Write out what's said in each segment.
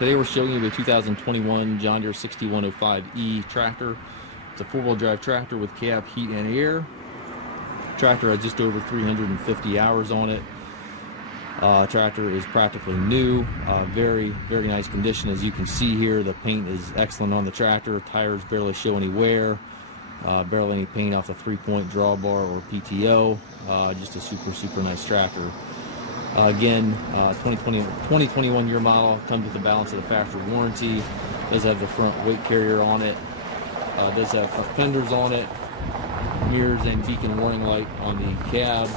Today we're showing you a 2021 John Deere 6105E tractor. It's a four-wheel drive tractor with cab, heat, and air. Tractor has just over 350 hours on it. Tractor is practically new, very nice condition. As you can see here, the paint is excellent on the tractor. Tires barely show any wear, barely any paint off the 3-point drawbar or PTO. Just a super nice tractor. Again, 2021 year model, comes with the balance of the factory warranty. Does have the front weight carrier on it. Does have fenders on it, mirrors and beacon warning light on the cab.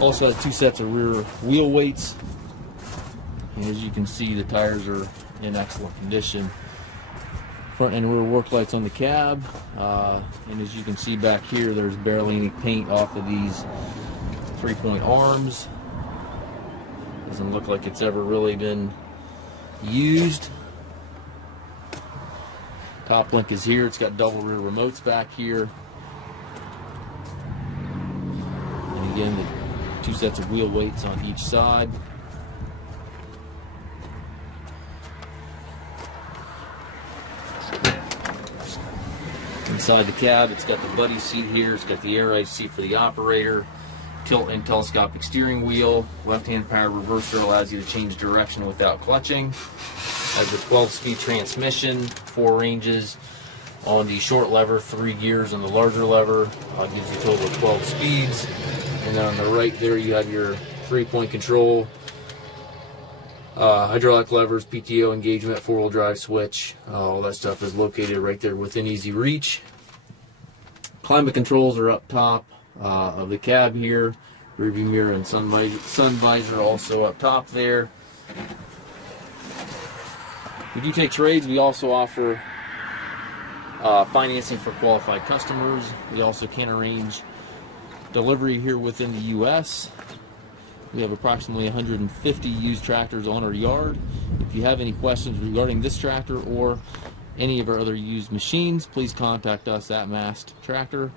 Also has 2 sets of rear wheel weights. And as you can see, the tires are in excellent condition. Front and rear work lights on the cab. And as you can see back here, there's barely any paint off of these 3-point arms. Doesn't look like it's ever really been used. Top link is here. It's got double rear remotes back here. And again, the 2 sets of wheel weights on each side. Inside the cab, it's got the buddy seat here. It's got the air ride seat for the operator. Tilt and telescopic steering wheel. Left-hand power reverser allows you to change direction without clutching. Has a 12-speed transmission, 4 ranges on the short lever, 3 gears on the larger lever. Gives you a total of 12 speeds. And then on the right there, you have your 3-point control, hydraulic levers, PTO engagement, 4-wheel drive switch. All that stuff is located right there within easy reach. Climate controls are up top of the cab here. Rear view mirror and sun visor also up top there. We do take trades. We also offer financing for qualified customers. We also can arrange delivery here within the U.S. We have approximately 150 used tractors on our yard. If you have any questions regarding this tractor or any of our other used machines, please contact us at maskedtractor.com.